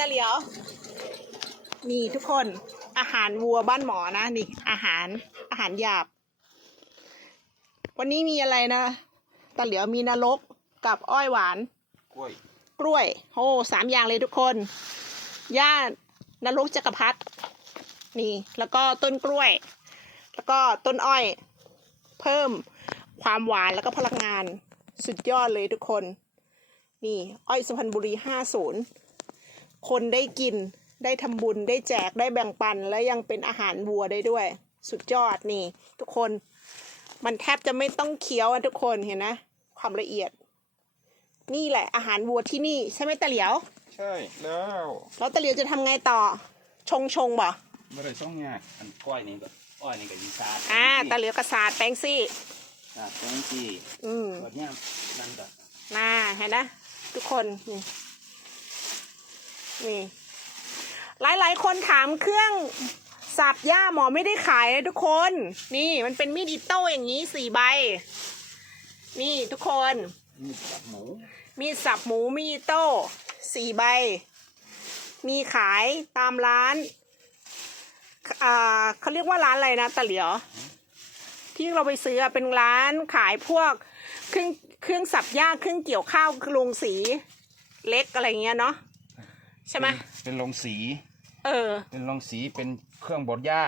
ตาเหลียว นี่ทุกคนอาหารวัวบ้านหมอนะนี่ อาหารอาหารหยาบ วันนี้มีอะไรนะตาเหลียวมีนรกกับอ้อยหวาน กล้วย กล้วยโอ้สามอย่างเลยทุกคนย่านรกจักรพรรดินี่ แล้วก็ต้นกล้วย แล้วก็ต้นอ้อย เพิ่มความหวานแล้วก็พลังงาน สุดยอดเลยทุกคน นี่ อ้อยสุพรรณบุรีห้าศูนย์ คนได้กิน ได้ทำบุญได้แจกได้แบ่งปัน และยังเป็นอาหารวัวได้ด้วย สุดยอดนี่ ทุกคน มันแทบจะไม่ต้องเคี้ยวอะทุกคนเห็นนะ ความละเอียด นี่แหละอาหารวัวที่นี่ใช่ไหมตาเหลียว ใช่แล้วแล้วตาเหลียวจะทำไงต่อ ชงชงบ่ไม่ได้ต้องยากอันกล้วยนี่ก็อ้อยนี่ก็ยีซาดอ่าตาเหลียวกระสาดแป้งซี่ซาดแป้งจี้อืมตัวเนี้ยนั่นก็น่าเห็นนะทุกคน นี่หลายหลายๆ คนถามเครื่องสับหญ้าหมอไม่ได้ขายนะทุกคน นี่มันเป็นมีดอิโต้อย่างนี้สี่ใบ นี่ทุกคน มีกับหมู มีดสับหมูมีดอิโต้สี่ใบ มีขายตามร้านอ่าเขาเรียกว่าร้านอะไรนะตะเหลียว ที่เราไปซื้อเป็นร้านขายพวกเครื่องเครื่องสับหญ้าเครื่องเกี่ยวข้าวโรงสีเล็กอะไรเงี้ยเนาะ ใช่ไหมเป็นลงสี เออ เป็นลงสีเป็นเครื่องบดหญ้า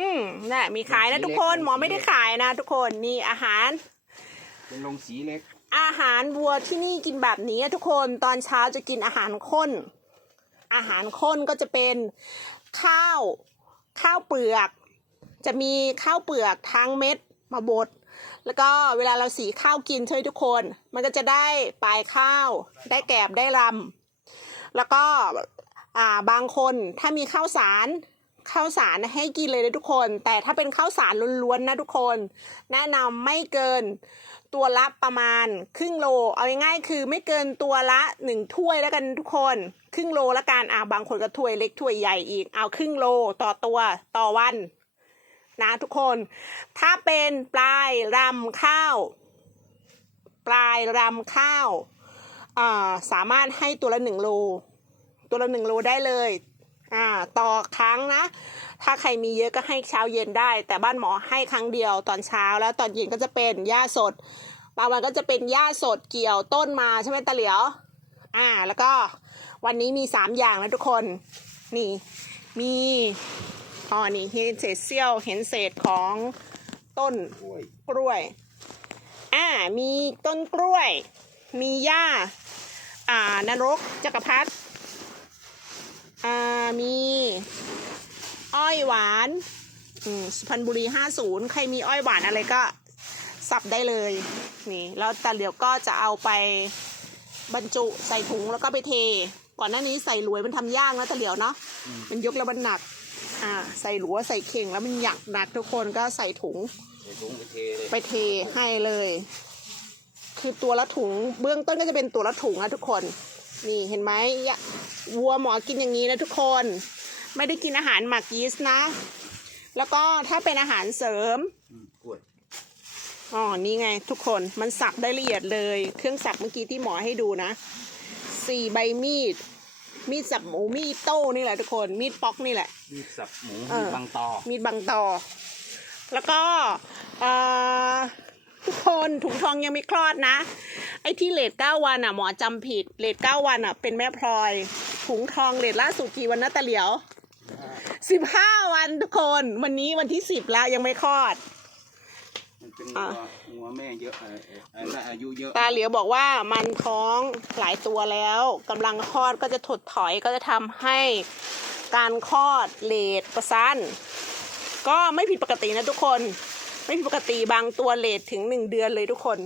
อืมน่ะมีขายนะโรงสีทุกคนเล็กหมอไม่ได้ขายนะทุกคนนี่อาหาร เป็นลงสีเล็ก อาหารวัวที่นี่กินแบบนี้ทุกคนตอนเช้าจะกินอาหารข้น อาหารข้นก็จะเป็นข้าว ข้าวเปลือก จะมีข้าวเปลือกทั้งเม็ดมาบดแล้วก็เวลาเราสีข้าวกินใช่ไหมทุกคน มันก็จะได้ปลายข้าว ได้แกบได้ลำ แล้วก็บางคนถ้ามีข้าวสารข้าวสารให้กินเลยนะทุกคน แต่ถ้าเป็นข้าวสารล้วนๆนะทุกคน แนะนำไม่เกินตัวละประมาณครึ่งโล เอาง่ายๆคือไม่เกินตัวละหนึ่งถ้วยแล้วกันทุกคน ครึ่งโลละกันอ่าบางคนก็ถ้วยเล็กถ้วยใหญ่อีกเอาครึ่งโลต่อตัวต่อวันนะทุกคน ถ้าเป็นปลายรำข้าว ปลายรำข้าว สามารถให้ตัวละหนึ่งโล ตัวละหนึ่งโลได้เลยอ่าต่อครั้งนะ ถ้าใครมีเยอะก็ให้เช้าเย็นได้ แต่บ้านหมอให้ครั้งเดียวตอนเช้าแล้วตอนเย็นก็จะเป็นหญ้าสดบางวันก็จะเป็นหญ้าสดเกี่ยวต้นมาใช่ไหมตาเหลียว อ่า แล้วก็วันนี้มีสามอย่างนะทุกคน นี่ มีอ๋อนี่เห็นเศษเสี้ยว เห็นเศษของต้นกล้วย อ่า มีต้นกล้วย มีหญ้า อ่านรกจักรพรรดิอ่ามี อ้อยหวานอืมสุพรรณบุรีห้าศูนย์ใครมีอ้อยหวานอะไรก็สับได้เลยนี่แล้วแต่เดี๋ยวก็จะเอาไปบรรจุใส่ถุงแล้วก็ไปเท ก่อนหน้านี้ใส่หลวยมันทำยากนะตะเหลียวเนาะมันยกแล้วมันหนัก อ่า ใส่หลัวใส่เข่งแล้วมันหยักหนักทุกคนก็ใส่ถุงใส่ถุงไปเทเลยไปเทให้เลย คือตัวละถุง เบื้องต้นก็จะเป็นตัวละถุงนะทุกคน นี่เห็นไหมยะวัวหมอกินอย่างนี้นะทุกคน ไม่ได้กินอาหารหมักยีสต์นะ แล้วก็ถ้าเป็นอาหารเสริมอืมกล้วยอ๋อ นี่ไงทุกคนมันสับได้ละเอียดเลย เครื่องสับเมื่อกี้ที่หมอให้ดูนะสี่ใบมีด มีดสับหมูมีดโต้นี่แหละทุกคนมีดป๊อกนี่แหละ มีสับหมูเออมีบางตอ มีดบังตอ แล้วก็เอ่อ ทุกคนถุงทองยังไม่คลอดนะ ไอ้ที่เลทเก้าวันอะหมอจำผิดเลทเก้าวันอะ เป็นแม่พลอยถุงทองเลทล่าสุดกี่วันนะตะเหลียวสิบห้าวันทุกคน วันนี้วันที่สิบแล้วยังไม่คลอดมันเป็นอะงัวงัวแม่เยอะเออเออเออและอายุเยอะตาเหลียวบอกว่ามันท้องหลายตัวแล้วกำลังคลอดก็จะถดถอยก็จะทำให้การคลอดเลทประสั้นก็ไม่ผิดปกตินะทุกคน ไม่ผิดปกติบางตัวเลทถึงหนึ่งเดือนเลยทุกคน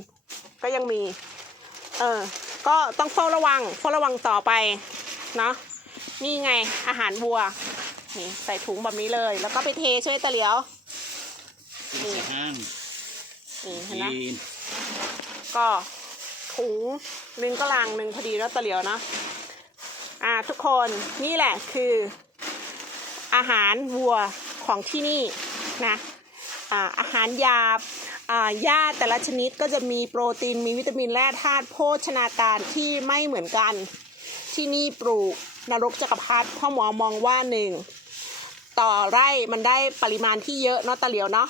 ก็ยังมี เออ ก็ต้องเฝ้าระวังเฝ้าระวังต่อไป เนาะนี่ไงอาหารวัว นี่ใส่ถุงแบบนี้เลย แล้วก็ไปเทช่วยตาเหลียวกินใส่ห้างนี่เห็นไหมกินก็ถุงหนึ่งก็ลังหนึ่งพอดีแล้วตะเหลียวนะ อ่าทุกคนนี่แหละคือ อาหารวัวของที่นี่นะ อ่าอาหารหยาบอ่าหญ้าแต่ละชนิดก็จะมีโปรตีนมีวิตามินแร่ธาตุโภชนาการที่ไม่เหมือนกัน ที่นี่ปลูกนรกจักรพรรดิพ่อหมอมองว่าหนึ่งต่อไร่มันได้ปริมาณที่เยอะเนาะตะเหลียวเนาะ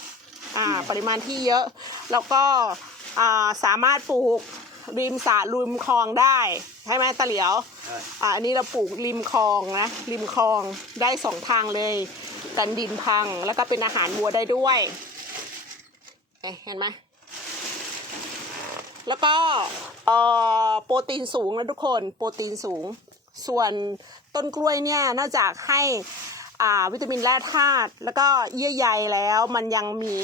อ่าปริมาณที่เยอะ แล้วก็อ่าสามารถปลูกริมสระริมคลองได้ใช่ไหมตะเหลียวใช่อ่าอันนี้เราปลูกริมคลองนะริมคลองได้สองทางเลย กันดินพังแล้วก็เป็นอาหารวัวได้ด้วย เห็นไหมแล้วก็โปรตีนสูงนะทุกคนโปรตีนสูง ส่วนต้นกล้วยเนี่ยนอกจากให้วิตามินแร่ธาตุแล้วก็เยื่อใยแล้วมันยังมี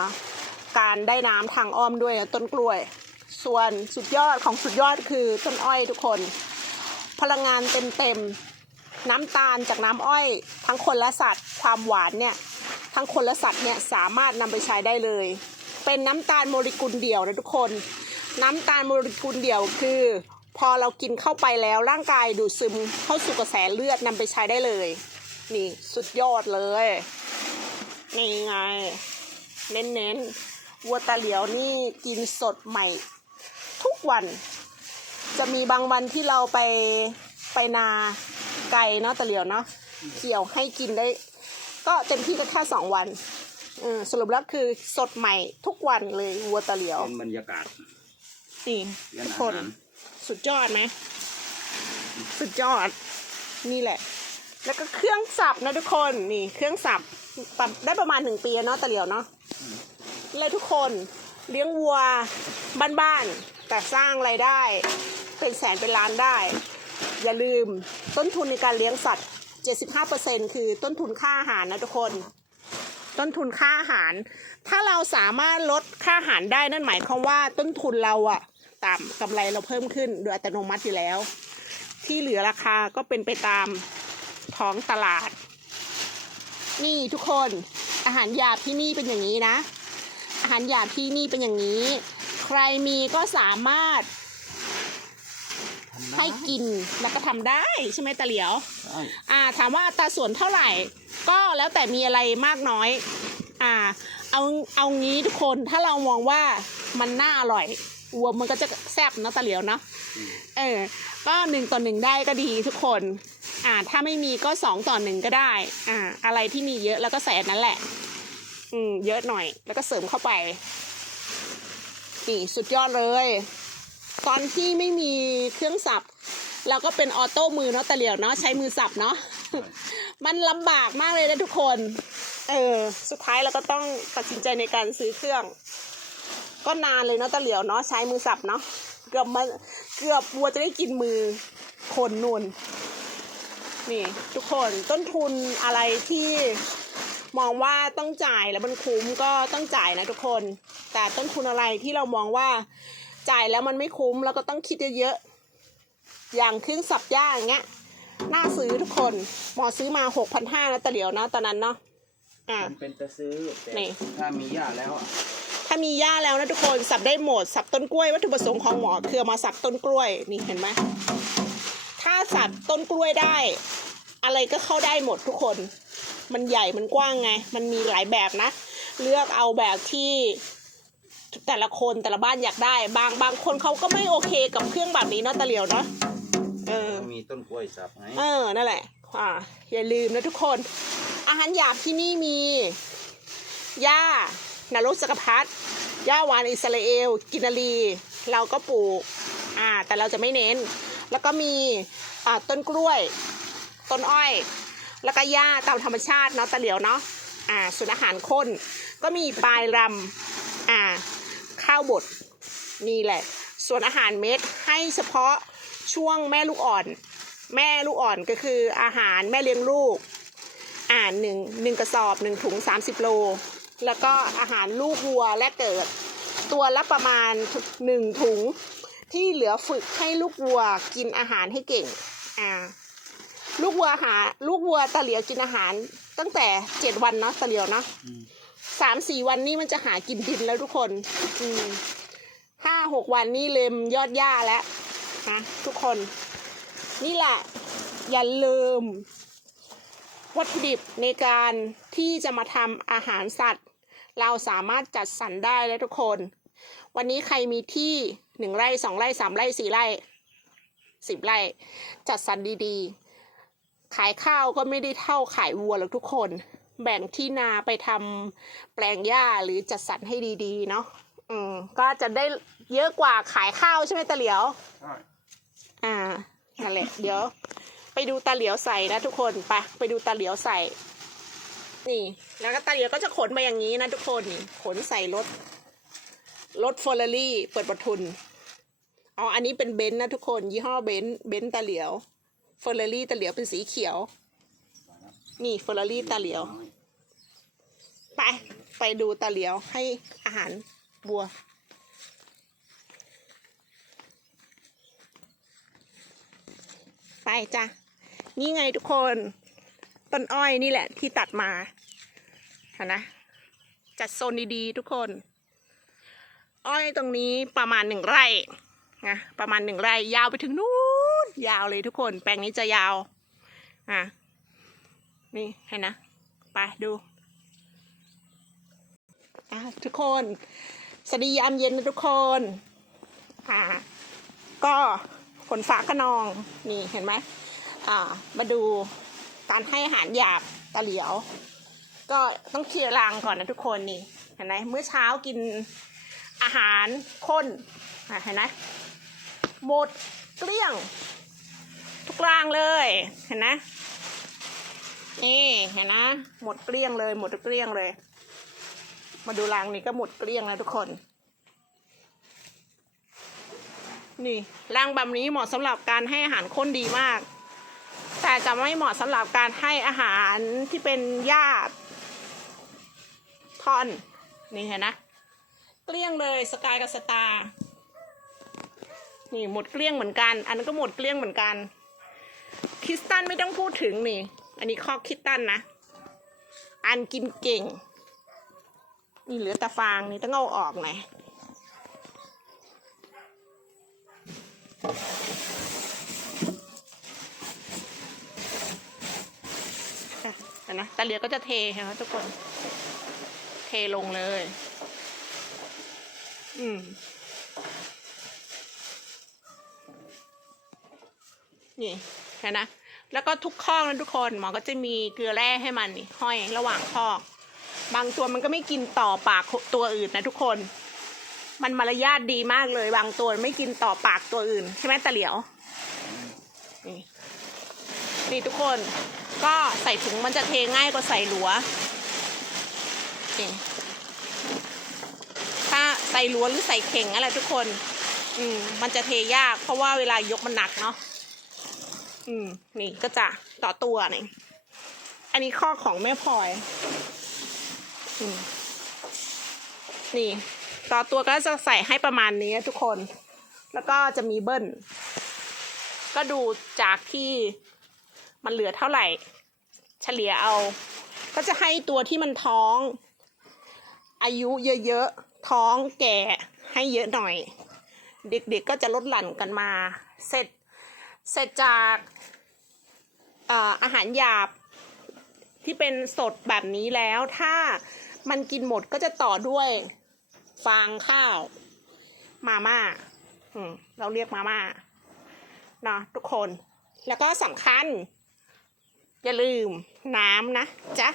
าการได้น้ำทางอ้อมด้วยนะต้นกล้วย ส่วนสุดยอดของสุดยอดคือต้นอ้อยทุกคน พลังงานเต็มๆน้ำตาลจากน้ำอ้อย ทั้งคนและสัตว์ความหวานเนี่ย ทั้งคนและสัตว์เนี่ยสามารถนำไปใช้ได้เลย เป็นน้ำตาลโมเลกุลเดี่ยวนะทุกคน น้ำตาลโมเลกุลเดี่ยวคือ พอเรากินเข้าไปแล้วร่างกายดูดซึมเข้าสู่กระแสเลือดนำไปใช้ได้เลย นี่สุดยอดเลยนี่ไงเน้นๆวัวตาเหลียวนี่กินสดใหม่ ทุกวัน จะมีบางวันที่เราไปไปนาไก่เนาะตะเหลียวเนาะเกี่ยวให้กินได้ ก็เต็มที่ก็แค่สองวันเออสรุปแล้วคือสดใหม่ทุกวันเลยวัวตะเหลียวเป็นบรรยากาศนี่เรื่องทุกอาคนหารสุดยอดไหมสุดยอด นี่แหละ แล้วก็เครื่องสับนะทุกคนนี่เครื่องสับปรับได้ประมาณหนึ่งปีแล้วเนาะตะเหลียวเนาะเลยทุกคนเลี้ยงวัวบ้านๆแต่สร้างไรายได้ เป็นแสนเป็นล้านได้ อย่าลืมต้นทุนในการเลี้ยงสัตว์ 75%คือต้นทุนค่าอาหารนะทุกคน ต้นทุนค่าอาหาร ถ้าเราสามารถลดค่าอาหารได้นั่นหมายความว่าต้นทุนเราอะต่ำกำไรเราเพิ่มขึ้นโดยอัตโนมัติอยู่แล้ว ที่เหลือราคาก็เป็นไปตามท้องตลาด นี่ทุกคนอาหารหยาบที่นี่เป็นอย่างนี้นะ อาหารหยาบที่นี่เป็นอย่างนี้ ใครมีก็สามารถ ให้กินแล้วก็ทำได้ใช่ไหมตาเหลียวใช่อ่าถามว่าอัตราส่วนเท่าไหร่ ก็แล้วแต่มีอะไรมากน้อย อ่า เอาเอางี้ทุกคนถ้าเรามองว่ามันน่าอร่อยวัวมันก็จะแซ่บเนอะตะเหลียวเนาะเออ ก็หนึ่งต่อหนึ่งได้ก็ดีทุกคน อ่า ถ้าไม่มีก็สองต่อหนึ่งก็ได้ อ่า อะไรที่มีเยอะแล้วก็ใส่อันนั้นแหละ อืม เยอะหน่อย แล้วก็เสริมเข้าไป นี่สุดยอดเลย ตอนที่ไม่มีเครื่องสับเราก็เป็นออโต้มือเนาะตะเหลียวเนาะใช้มือสับเนาะมันลำบากมากเลยนะทุกคน เออ สุดท้ายเราก็ต้องตัดสินใจในการซื้อเครื่อง ก็นานเลยเนาะตะเหลียวเนาะใช้มือสับเนาะเกือบมาเกือบวัวจะได้กินมือคนนูนนี่ทุกคนต้นทุนอะไรที่มองว่าต้องจ่ายแล้วมันคุ้มก็ต้องจ่ายนะทุกคน แต่ต้นทุนอะไรที่เรามองว่า จ่ายแล้วมันไม่คุ้มแล้วก็ต้องคิดเยอะๆ อย่างเครื่องสับย่างอย่างเงี้ย น่าซื้อทุกคน หมอซื้อมาหกพันห้าแล้วตะเหลียวนะตอนนั้นเนาะ อ่ามันเป็นจะซื้อแต่นี่ ถ้ามีหญ้าแล้วอะถ้ามีหญ้าแล้วนะทุกคนสับได้หมด สับต้นกล้วยวัตถุประสงค์ของหมอคือเอามาสับต้นกล้วยนี่เห็นไหมถ้าสับต้นกล้วยได้ อะไรก็เข้าได้หมดทุกคน มันใหญ่มันกว้างไง มันมีหลายแบบนะ เลือกเอาแบบที่ แต่ละคนแต่ละบ้านอยากได้ บางบางคนเขาก็ไม่โอเคกับเครื่องแบบนี้เนาะตะเหลียวเนาะเออ มีต้นกล้วยสับไงเออนั่นแหละอ่าอย่าลืมนะทุกคน อาหารหยาบที่นี่มีหญ้านรกจักรพรรดิหญ้าหวานอิสราเอล กินนารี เราก็ปลูกอ่าแต่เราจะไม่เน้น แล้วก็มีอ่าต้นกล้วย ต้นอ้อย แล้วก็หญ้าตามธรรมชาติเนาะตะเหลียวเนาะอ่าส่วนอาหารข้นก็มีปลายรำอ่า ข้าวบดนี่แหละ ส่วนอาหารเม็ดให้เฉพาะช่วงแม่ลูกอ่อน แม่ลูกอ่อนก็คืออาหารแม่เลี้ยงลูก อ่านหนึ่งหนึ่งกระสอบหนึ่งถุง 30 โล แล้วก็อาหารลูกวัวและเกิด ตัวละประมาณหนึ่งถุง ที่เหลือฝึกให้ลูกวัวกินอาหารให้เก่งอ่าลูกวัวหาลูกวัวตะเหลียวกินอาหารตั้งแต่เจ็ดวันเนาะตะเหลียวเนาะ สามสี่วันนี้มันจะหากินดินแล้วทุกคน อืมห้าหกวันนี้เล็มยอดหญ้าแล้วนะทุกคน นี่แหละ อย่าลืม วัตถุดิบในการที่จะมาทำอาหารสัตว์ เราสามารถจัดสรรได้แล้วทุกคน วันนี้ใครมีที่หนึ่งไร่สองไร่สามไร่สี่ไร่สิบไร่ จัดสรรดีๆ ขายข้าวก็ไม่ได้เท่าขายวัวหรอกทุกคน แบ่งที่นาไปทำแปลงหญ้าหรือจัดสรรให้ดีๆ เนาะอืมก็จะได้เยอะกว่าขายข้าวใช่ไหมตาเหลียว ใช่อ่านั่นแหละ เดี๋ยว ไปดูตาเหลียวใส่นะทุกคนไปไปดูตาเหลียวใส่ นี่ แล้วก็ตาเหลียวก็จะขนมาอย่างนี้นะทุกคนนี่ขนใส่รถ รถฟอร์รารี่ เปิดประทุนเอาอันนี้เป็นเบนซ์นะทุกคน ยี่ห้อเบนซ์เบนซ์ตาเหลียวฟอร์รารี่ตาเหลียวเป็นสีเขียว นี่เฟอร์รารี่ตาเหลียว ไป ไปดูตาเหลียวให้อาหารบัว ไปจ้ะ นี่ไงทุกคน ต้นอ้อยนี่แหละที่ตัดมาเห็นนะ จัดโซนดีๆทุกคน อ้อยตรงนี้ประมาณหนึ่งไร่นะประมาณหนึ่งไร่ยาวไปถึงนู้นยาวเลยทุกคน แปลงนี้จะยาวอะ นี่เห็นนะ ไปดูทุกคน สวัสดียามเย็นนะทุกคนอ่าก็ฝนฟ้าขนอง นี่เห็นไหมอ่า มาดูการให้อาหารหยาบตะเหลียว ก็ต้องเคลียร์รางก่อนนะทุกคนนี่ เห็นไหมเมื่อเช้ากินอาหารข้นเห็นไหมหมดเกลี้ยง ทุกรางเลย เห็นไหม นี่เห็นนะ หมดเกลี้ยงเลย หมดเกลี้ยงเลย มาดูรางนี้ก็หมดเกลี้ยงแล้วทุกคน นี่รางแบบนี้เหมาะสำหรับการให้อาหารข้นดีมาก แต่จะไม่เหมาะสำหรับการให้อาหารที่เป็นหญ้าทอน นี่เห็นนะ เกลี้ยงเลยสกายกับสตาร์นี่หมดเกลี้ยงเหมือนกัน อันนั้นก็หมดเกลี้ยงเหมือนกัน คริสตันไม่ต้องพูดถึงนี่ อันนี้ข้อคริสตันนะ อันกินเก่ง นี่เหลือแต่ฟางนี่ต้องเอาออกหน่อยค่ะเห็นนะตาเหลียก็จะเทเห็นไหมทุกคน เทลงเลย อืมนี่เห็นนะ แล้วก็ทุกข้อกนะทุกคนหมอก็จะมีเกลือแร่ให้มันนี่ห้อยระหว่างข้อกบางตัวมันก็ไม่กินต่อปากตัวอื่นนะทุกคน มันมารยาทดีมากเลย บางตัวไม่กินต่อปากตัวอื่น ใช่ไหมตาเหลียวนี่นี่ทุกคนก็ใส่ถุงมันจะเทง่ายกว่าใส่หลัวนี่ถ้าใส่หลัวหรือใส่เข่งอะไรทุกคน อืมมันจะเทยากเพราะว่าเวลายกมันหนักเนาะ อืม นี่ก็จะต่อตัวนี่อันนี้ข้อของแม่พลอยอืมนี่ ต่อตัวก็จะใส่ให้ประมาณนี้ทุกคน แล้วก็จะมีเบิ้ล ก็ดูจากที่มันเหลือเท่าไหร่ เฉลี่ยเอา ก็จะให้ตัวที่มันท้อง อายุเยอะๆ ท้องแก่ให้เยอะหน่อย เด็กๆก็จะลดหลั่นกันมา เสร็จ เสร็จจากอาหารหยาบที่เป็นสดแบบนี้แล้วถ้ามันกินหมดก็จะต่อด้วยฟางข้าว มาม่าเราเรียกมาม่าเนาะทุกคน แล้วก็สำคัญ อย่าลืมน้ำนะจ๊ะ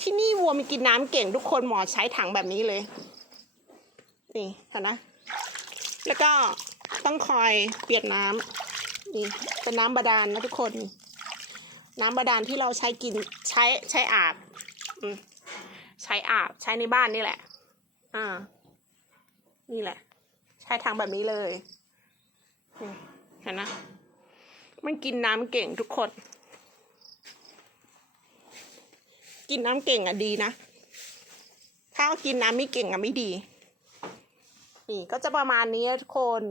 ที่นี่วัวมีกินน้ำเก่งทุกคนหมอใช้ถังแบบนี้เลย นี่เห็นนะ แล้วก็ต้องคอยเปลี่ยนน้ำ นี่เป็นน้ำบาดาลนะทุกคน น้ำบาดาลที่เราใช้กินใช้ใช้อาบอืใช้อาบใช้ในบ้านนี่แหละ อ่า นี่แหละ ใช้ถังแบบนี้เลยเห็นนะมันกินน้ำเก่งทุกคน กินน้ำเก่งอะดีนะ ถ้ากินน้ำไม่เก่งอะไม่ดี นี่ก็จะประมาณนี้ทุกคน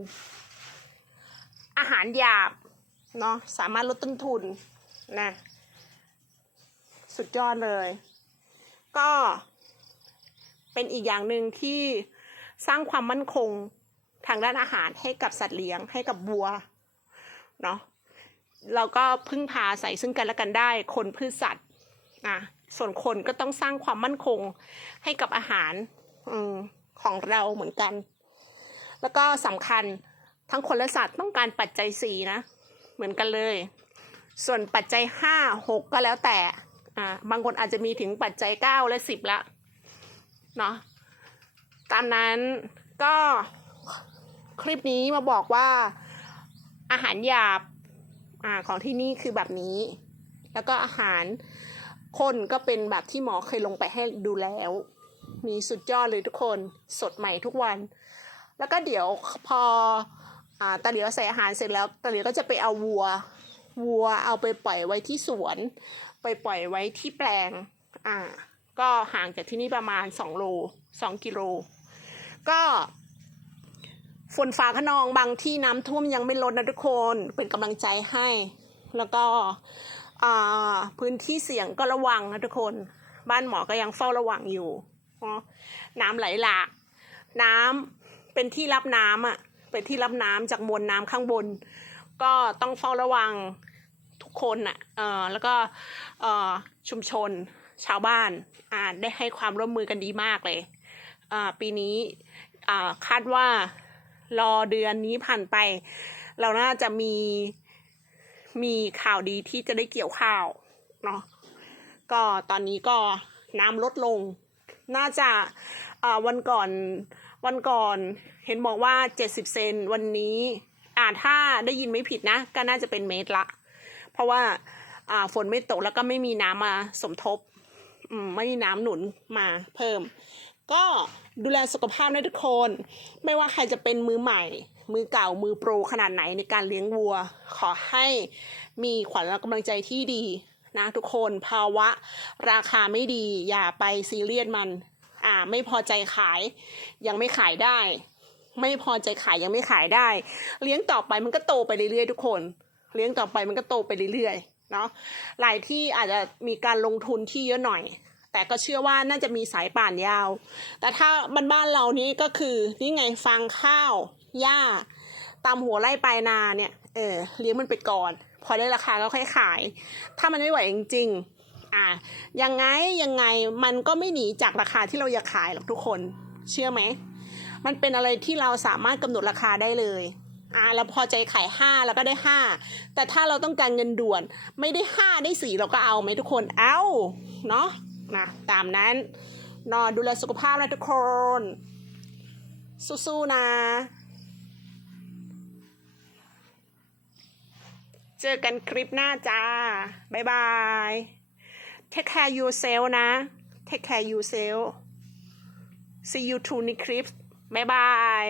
อาหารหยาบเนาะสามารถลดต้นทุนนะสุดยอดเลย ก็เป็นอีกอย่างหนึ่งที่สร้างความมั่นคงทางด้านอาหารให้กับสัตว์เลี้ยงให้กับวัวเนาะเราก็พึ่งพาใส่ซึ่งกันและกันได้คนพืชสัตว์อะส่วนคนก็ต้องสร้างความมั่นคงให้กับอาหารอของเราเหมือนกัน แล้วก็สำคัญ ทั้งคนและสัตว์ต้องการปัจจัยสี่นะ เหมือนกันเลย ส่วนปัจจัยห้าหกก็แล้วแต่อ่าบางคนอาจจะมีถึงปัจจัยเก้าและสิบละเนาะตามนั้นก็คลิปนี้มาบอกว่าอาหารหยาบอ่าของที่นี่คือแบบนี้ แล้วก็อาหารคนก็เป็นแบบที่หมอเคยลงไปให้ดูแล้ว มีสุดยอดเลยทุกคนสดใหม่ทุกวัน แล้วก็เดี๋ยวพอ อ่าตาเหลียวใส่อาหารเสร็จแล้วตาเหลียวก็จะไปเอาวัว วัวเอาไปปล่อยไว้ที่สวน ไปปล่อยไว้ที่แปลงอ่าก็ห่างจากที่นี่ประมาณ2โล2กิโล ก็ฝนฟ้าขนองบางที่น้ำท่วมยังไม่ลดนะทุกคนเป็นกำลังใจให้ แล้วก็อ่าพื้นที่เสี่ยงก็ระวังนะทุกคน บ้านหมอก็ยังเฝ้าระวังอยู่น้ำไหลหลาก น้ำเป็นที่รับน้ำอะ เป็นที่รับน้ำจากมวลน้ำข้างบน ก็ต้องเฝ้าระวังทุกคนอะเออแล้วก็เออชุมชนชาวบ้านอ่าได้ให้ความร่วมมือกันดีมากเลยอ่าปีนี้อ่าคาดว่ารอเดือนนี้ผ่านไป เราน่าจะมีมีข่าวดีที่จะได้เกี่ยวข้าวเนาะก็ตอนนี้ก็น้ำลดลง น่าจะอ่าวันก่อน วันก่อนเห็นบอกว่า 70 เซนวันนี้อ่าถ้าได้ยินไม่ผิดนะ ก็น่าจะเป็นเมตรละ เพราะว่าอ่าฝนไม่ตกแล้วก็ไม่มีน้ำมาสมทบมไม่มีน้ำหนุนมาเพิ่ม ก็ดูแลสุขภาพนะทุกคน ไม่ว่าใครจะเป็นมือใหม่ มือเก่ามือโปรขนาดไหนในการเลี้ยงวัว ขอให้มีขวัญและกำลังใจที่ดีนะทุกคนภาวะราคาไม่ดี อย่าไปซีเรียสมัน อ่า ไม่พอใจขาย ยังไม่ขายได้ ไม่พอใจขายยังไม่ขายได้ เลี้ยงต่อไปมันก็โตไปเรื่อยๆทุกคน เลี้ยงต่อไปมันก็โตไปเรื่อยๆเนาะหลายที่อาจจะมีการลงทุนที่เยอะหน่อย แต่ก็เชื่อว่าน่าจะมีสายป่านยาว แต่ถ้าบ้านบ้านเรานี้ก็คือนี่ไงฟางข้าวหญ้าตามหัวไร่ปลายนาเนี่ยเออเลี้ยงมันไปก่อน พอได้ราคาก็ค่อยขาย ถ้ามันไม่ไหวจริงๆ อะยังไงยังไงมันก็ไม่หนีจากราคาที่เราอยากขายหรอกทุกคน เชื่อไหม มันเป็นอะไรที่เราสามารถกำหนดราคาได้เลยอ่าเราพอใจขายห้าแล้วก็ได้ห้าแต่ถ้าเราต้องการเงินด่วน ไม่ได้ห้าได้สี่เราก็เอาไหมทุกคนเอาเนาะนะตามนั้นนอนดูแลสุขภาพนะทุกคน สู้ๆนะ เจอกันคลิปหน้าจ้า บ๊ายบาย take care yourself นะ take care yourself see you too ในคลิปบ๊ายบาย